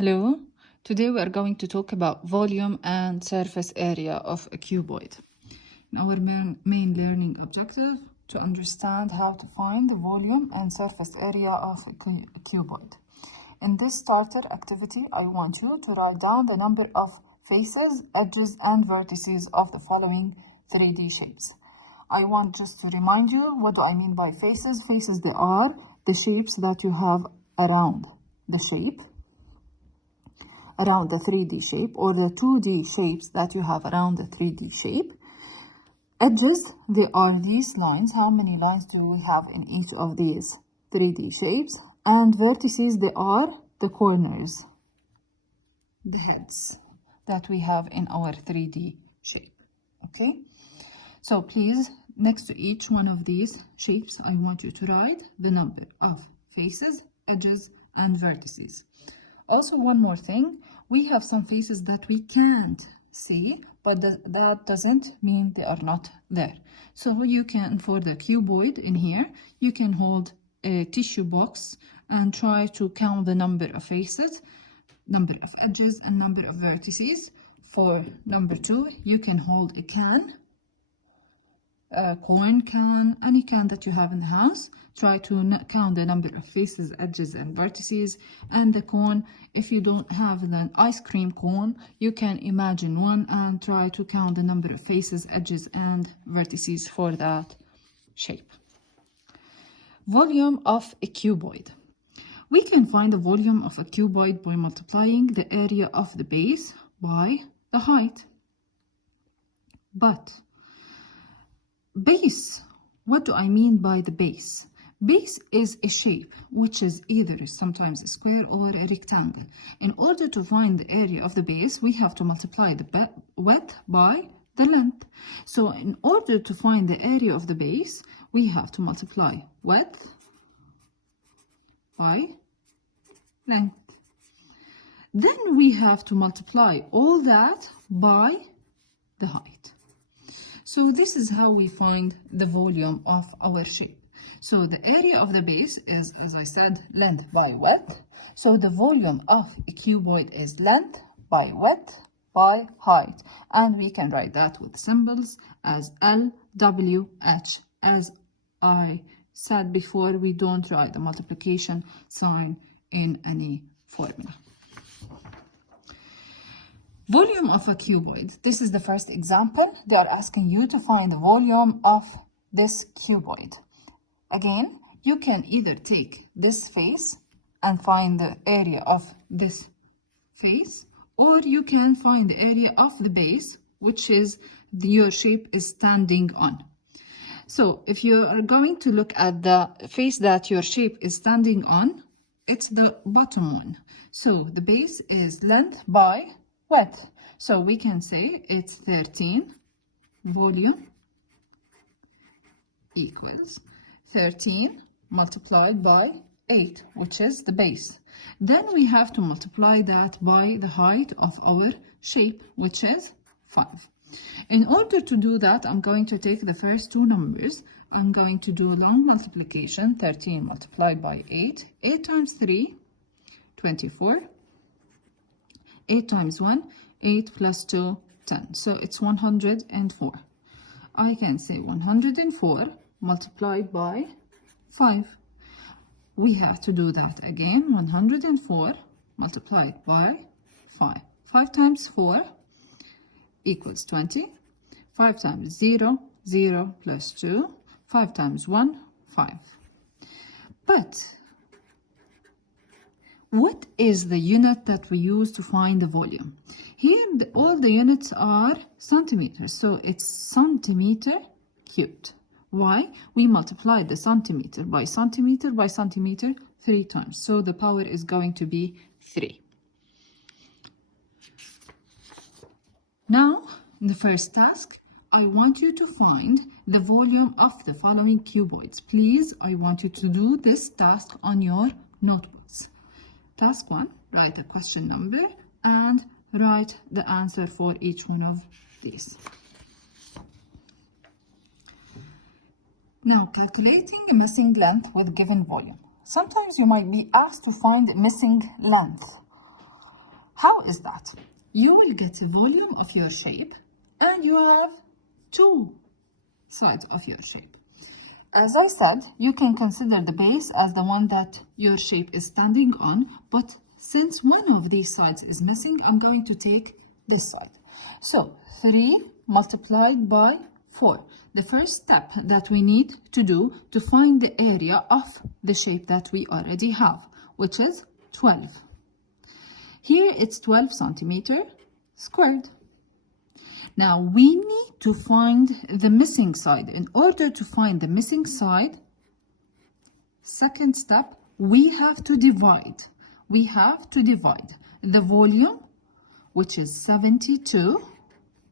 Hello, today we are going to talk about volume and surface area of a cuboid. And our main learning objective to understand how to find the volume and surface area of a cuboid. In this starter activity, I want you to write down the number of faces, edges, and vertices of the following 3D shapes. I want just to remind you, what do I mean by faces? Faces, they are the shapes that you have around the shape, around the 3D shape, or the 2D shapes that you have around the 3D shape. Edges, they are these lines. How many lines do we have in each of these 3D shapes? And vertices, they are the corners, the heads that we have in our 3D shape. Okay, so please, next to each one of these shapes, I want you to write the number of faces, edges, and vertices. Also, one more thing, we have some faces that we can't see, but that doesn't mean they are not there. So you can, for the cuboid in here, you can hold a tissue box and try to count the number of faces, number of edges, and number of vertices. For number 2, you can hold a can, a corn can, any can that you have in the house. Try to count the number of faces, edges, and vertices. And the cone, if you don't have an ice cream cone, you can imagine one and try to count the number of faces, edges, and vertices for that shape. Volume of a cuboid. We can find the volume of a cuboid by multiplying the area of the base by the height. But base, what do I mean by the base? Base is a shape which is either sometimes a square or a rectangle. In order to find the area of the base, we have to multiply the width by the length. So in order to find the area of the base, we have to multiply width by length. Then we have to multiply all that by the height. So this is how we find the volume of our shape. So the area of the base is, as I said, length by width. So the volume of a cuboid is length by width by height. And we can write that with symbols as L, W, H. As I said before, we don't write the multiplication sign in any formula. Volume of a cuboid. This is the first example. They are asking you to find the volume of this cuboid. Again, you can either take this face and find the area of this face, or you can find the area of the base, which is your shape is standing on. So if you are going to look at the face that your shape is standing on, it's the bottom one. So the base is length by width. So we can say it's 13 volume equals 13 multiplied by 8, which is the base. Then we have to multiply that by the height of our shape, which is 5. In order to do that, I'm going to take the first two numbers. I'm going to do a long multiplication, 13 multiplied by 8. 8 times 3, 24. 8 times 1, 8 plus 2, 10. So it's 104. I can say 104 multiplied by 5. We have to do that again. 104 multiplied by 5. 5 times 4 equals 20. 5 times 0, 0 plus 2. 5 times 1, 5. But what is the unit that we use to find the volume? Here, all the units are centimeters, so it's centimeter cubed. Why? We multiplied the centimeter by centimeter by centimeter 3 times, so the power is going to be 3. Now, in the first task, I want you to find the volume of the following cuboids. Please, I want you to do this task on your notebooks. Task 1, write a question number and write the answer for each one of these. Now, calculating a missing length with given volume. Sometimes you might be asked to find missing length. How is that? You will get a volume of your shape and you have two sides of your shape. As I said, you can consider the base as the one that your shape is standing on, but since one of these sides is missing, I'm going to take this side. So 3 multiplied by 4. The first step that we need to do to find the area of the shape that we already have, which is 12. Here it's 12 centimeter squared. Now we need to find the missing side. In order to find the missing side, second step, we have to divide. We have to divide the volume, which is 72,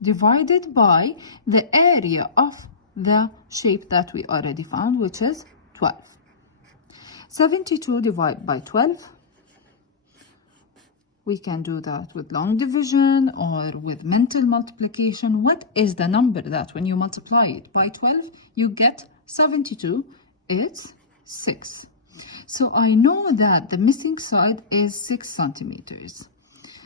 divided by the area of the shape that we already found, which is 12. 72 divided by 12. We can do that with long division or with mental multiplication. What is the number that when you multiply it by 12, you get 72? It's 6. So I know that the missing side is 6 centimeters.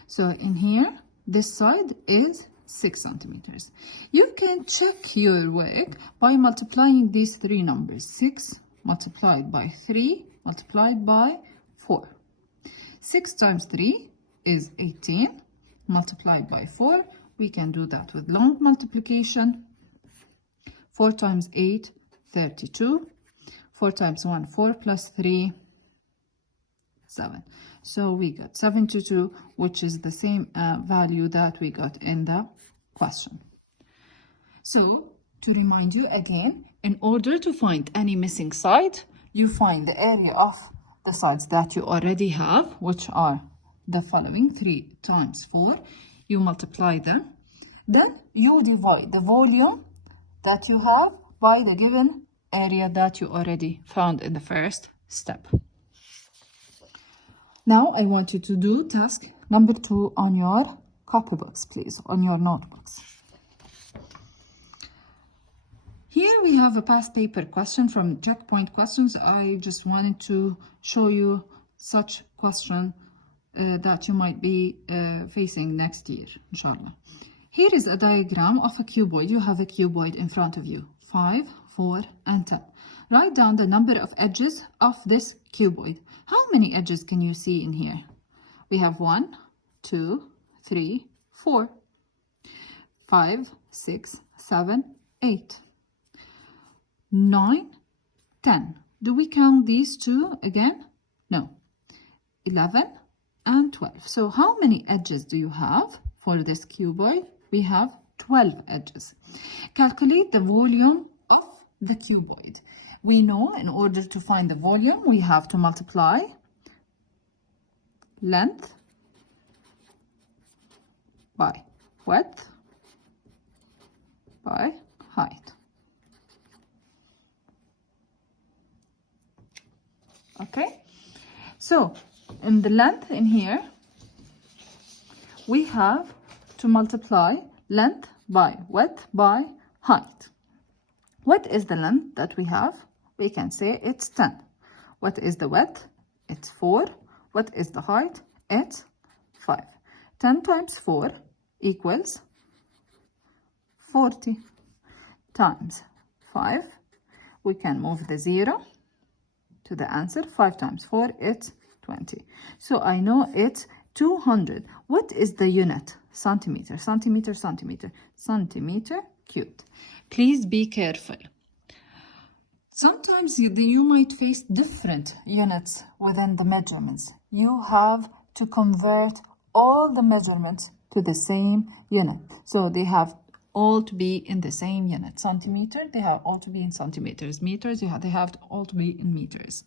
So in here, this side is 6 centimeters. You can check your work by multiplying these three numbers. 6 multiplied by 3 multiplied by 4. 6 times 3 is 18, multiplied by 4. We can do that with long multiplication. 4 times 8, 32. 4 times 1, 4 plus 3, 7. So we got 72, which is the same value that we got in the question. So to remind you again, in order to find any missing side, you find the area of the sides that you already have, which are the following: 3 times 4, you multiply them, then you divide the volume that you have by the given area that you already found in the first step. Now I want you to do task number 2 on your copybooks, please, on your notebooks. Here we have a past paper question from Checkpoint Questions. I just wanted to show you such question that you might be facing next year, inshallah. Here is a diagram of a cuboid. You have a cuboid in front of you, 5, 4, and 10. Write down the number of edges of this cuboid. How many edges can you see in here? We have 1, 2, 3, 4, 5, 6, 7, 8, 9, 10. Do we count these two again? No. 11 and 12. So how many edges do you have for this cuboid? We have 12 edges. Calculate the volume of the cuboid. We know in order to find the volume, we have to multiply length by width by height. Okay, so in the length in here, we have to multiply length by width by height. What is the length that we have? We can say it's 10. What is the width? It's 4. What is the height? It's 5. 10 times 4 equals 40 times 5. We can move the 0 to the answer. 5 times 4, it's 20. So I know it's 200. What is the unit? Centimeter, centimeter, centimeter, centimeter cubed. Please be careful. Sometimes you might face different units within the measurements. You have to convert all the measurements to the same unit. So they have all to be in the same unit. Centimeter, they have all to be in centimeters. Meters, they have all to be in meters.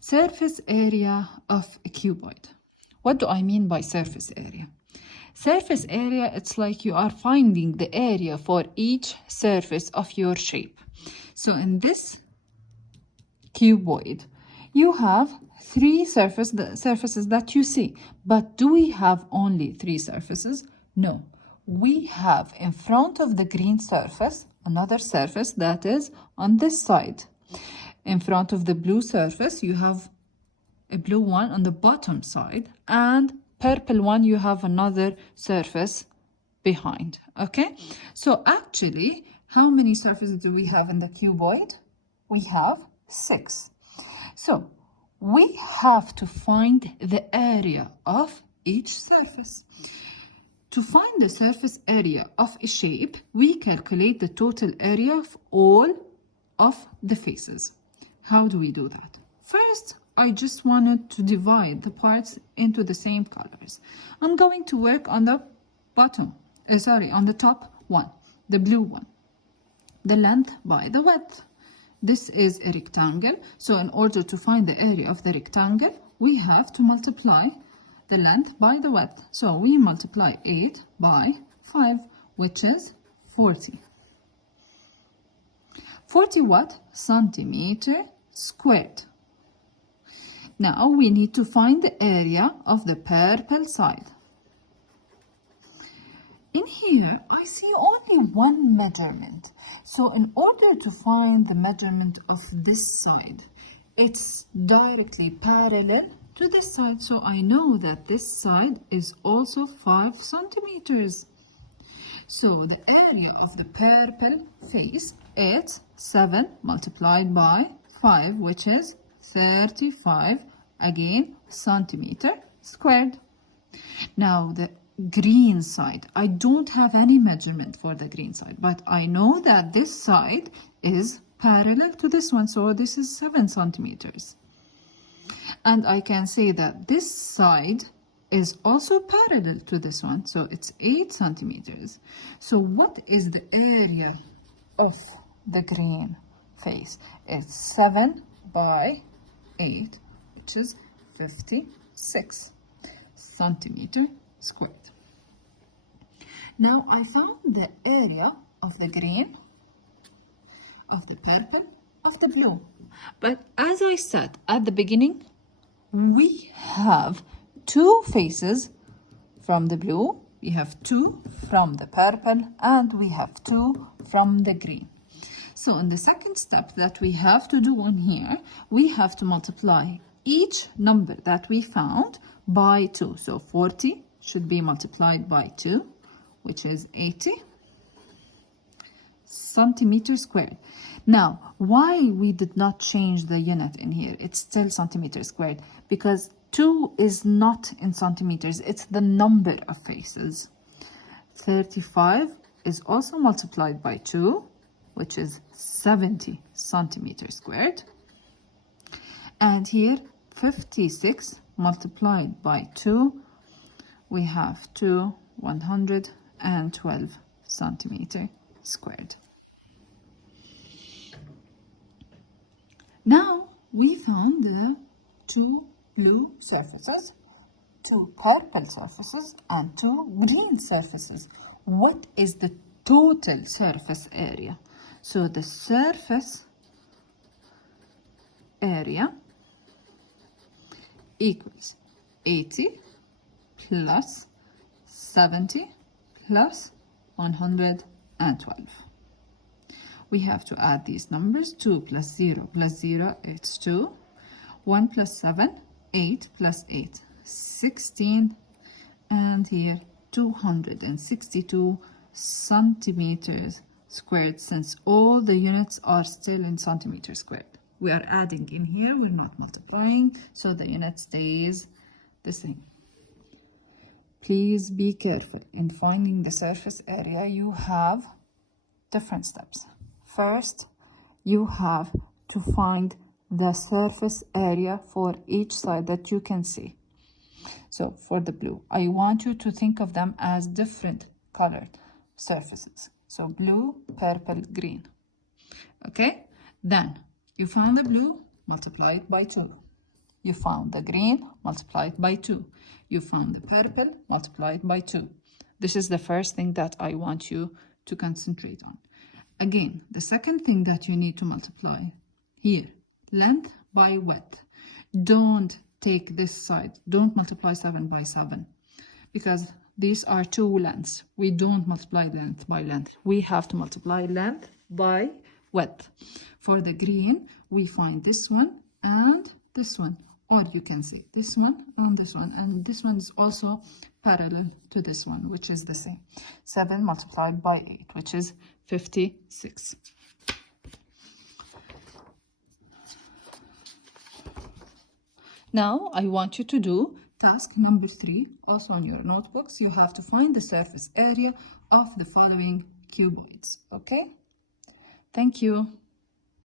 Surface area of a cuboid. What do I mean by surface area? Surface area, it's like you are finding the area for each surface of your shape. So in this cuboid, you have 3 surfaces that you see. But do we have only 3 surfaces? No. We have in front of the green surface, another surface that is on this side. In front of the blue surface, you have a blue one on the bottom side, and purple one, you have another surface behind. Okay, so actually, how many surfaces do we have in the cuboid? We have 6. So we have to find the area of each surface. To find the surface area of a shape, we calculate the total area of all of the faces. How do we do that? First, I just wanted to divide the parts into the same colors. I'm going to work on the on the top one, the blue one. The length by the width. This is a rectangle, so in order to find the area of the rectangle, we have to multiply the length by the width. So we multiply 8 by 5, which is 40. 40 what? Centimeter squared. Now we need to find the area of the purple side. In here, I see only one measurement. So in order to find the measurement of this side, it's directly parallel to this side. So I know that this side is also 5 centimeters. So the area of the purple face is 7 multiplied by 5, which is 35, again, centimeter squared. Now the green side, I don't have any measurement for the green side, but I know that this side is parallel to this one, so this is 7 centimeters. And I can say that this side is also parallel to this one, so it's 8 centimeters. So what is the area of the green face? It's 7 by 8, which is 56 centimeter squared. Now I found the area of the green, of the purple, of the blue. But as I said at the beginning, we have 2 faces from the blue, we have 2 from the purple, and we have 2 from the green. So in the second step that we have to do on here, we have to multiply each number that we found by 2. So 40 should be multiplied by 2, which is 80 centimeters squared. Now, why we did not change the unit in here? It's still centimeters squared, because 2 is not in centimeters, it's the number of faces. 35 is also multiplied by 2, which is 70 centimeters squared. And here, 56 multiplied by 2, we have 112 centimeters squared. Now we found the 2 blue surfaces, 2 purple surfaces, and 2 green surfaces. What is the total surface area? So the surface area equals 80 plus 70 plus 112. We have to add these numbers. 2 plus 0 plus 0, it's 2. 1 plus 7, 8 plus 8, 16. And here, 262 centimeters squared, since all the units are still in centimeters squared. We are adding in here, we're not multiplying, so the unit stays the same. Please be careful in finding the surface area. You have different steps. First, you have to find the surface area for each side that you can see. So for the blue, I want you to think of them as different colored surfaces. So blue, purple, green. Okay, then you found the blue, multiply it by 2. You found the green, multiply it by 2. You found the purple, multiply it by 2. This is the first thing that I want you to concentrate on. Again, the second thing that you need to multiply here, length by width. Don't take this side. Don't multiply 7 by 7, because these are 2 lengths. We don't multiply length by length. We have to multiply length by width. For the green, we find this one and this one. or you can see this one and this one, and this one is also parallel to this one, which is the same. 7 multiplied by 8, which is 56. Now I want you to do task number 3, also on your notebooks. You have to find the surface area of the following cuboids. Okay? Thank you.